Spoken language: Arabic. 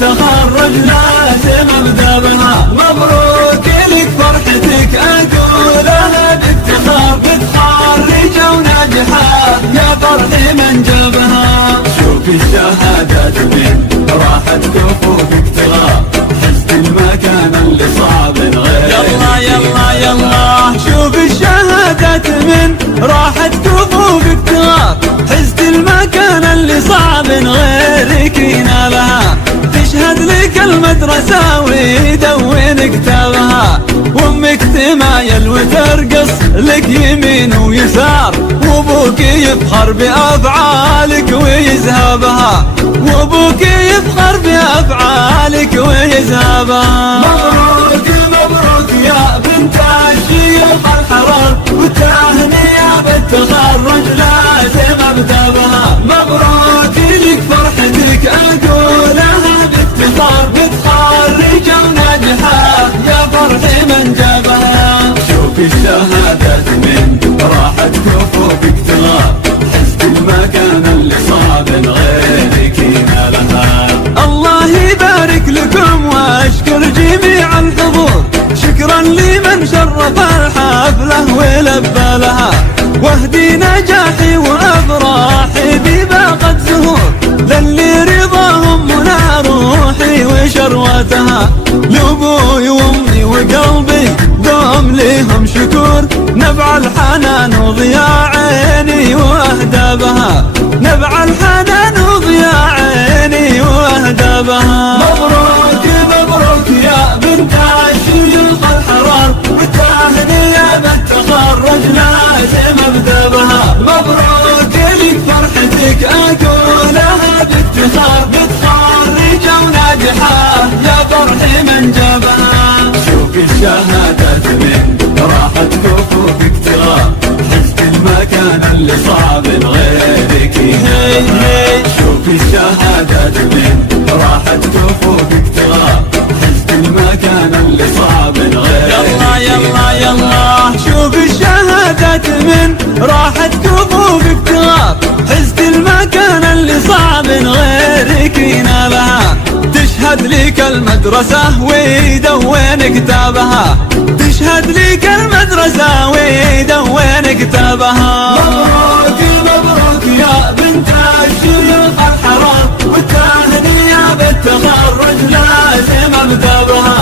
بالتخرج لازم ابدا بها. مبروك لك فرحتك اقولها بافتخار، متخرجة وناجحة يا فرح من جابها. شوفي الشهادات من راحت كفوفك ترى، حزت المكان اللي صعب غيرك. يلا يلا يلا شوف الشهادات من راحت كفوفك ترى، حزت المكان اللي صعب غيرك ينالها. تشهد لك المدرسة ويدون كتابها، وامك تمايل وترقص لك يمين ويسار، وابوك يفخر بافعالك ويذهبها، وابوك يفخر بافعالك ويذهبها. مبروك مبروك يا بنت الشيخ الحرار، والتهنئة بالتخرج لازم ابدا بها. مبروك لك فرحتك اقولها بافتخار، متخرجة وناجحة يا فرح من جابها. شوفي الشهادات من راحت كفوفك ترى، حزت المكان اللي صعب غيرك ينالها. الله يبارك لكم واشكر جميع الحضور، شكرا لمن شرف الحفلة ولبى لها، واهدي نجاحي وافراحي بباقة زهور، للي رضاهم منى روحي وشروتها. لابوي وامي وقلبي دوم ليهم شكور، نبع الحنان وضياء عيني واهدابها، نبع الحنان وضياء عيني واهدابها. مبروك مبروك يا بنت الشيخ الحرار، والتهنئة بالتخرج لازم ابدا بها. مبروك لك فرحتك اقولها بافتخار، متخرجة وناجحة يا فرح من جابها. شوفي الشهادات من راحت كفوفك ترى، حزت المكان اللي صعب غيرك ينالها. شوفي الشهادات من راحت كفوفك ترى، حزت المكان اللي صعب غيرك. يلا يلا يلا شوف الشهادات من راحت كفوفك ترى، حزت المكان اللي صعب غيرك ينالها. تشهد لك المدرسة ويدون كتابها، تشهد لك المدرسة ويدون كتابها. مبروك مبروك يا بنت الشيخ الحرار، والتهنئة بالتخرج لازم ابدا بها.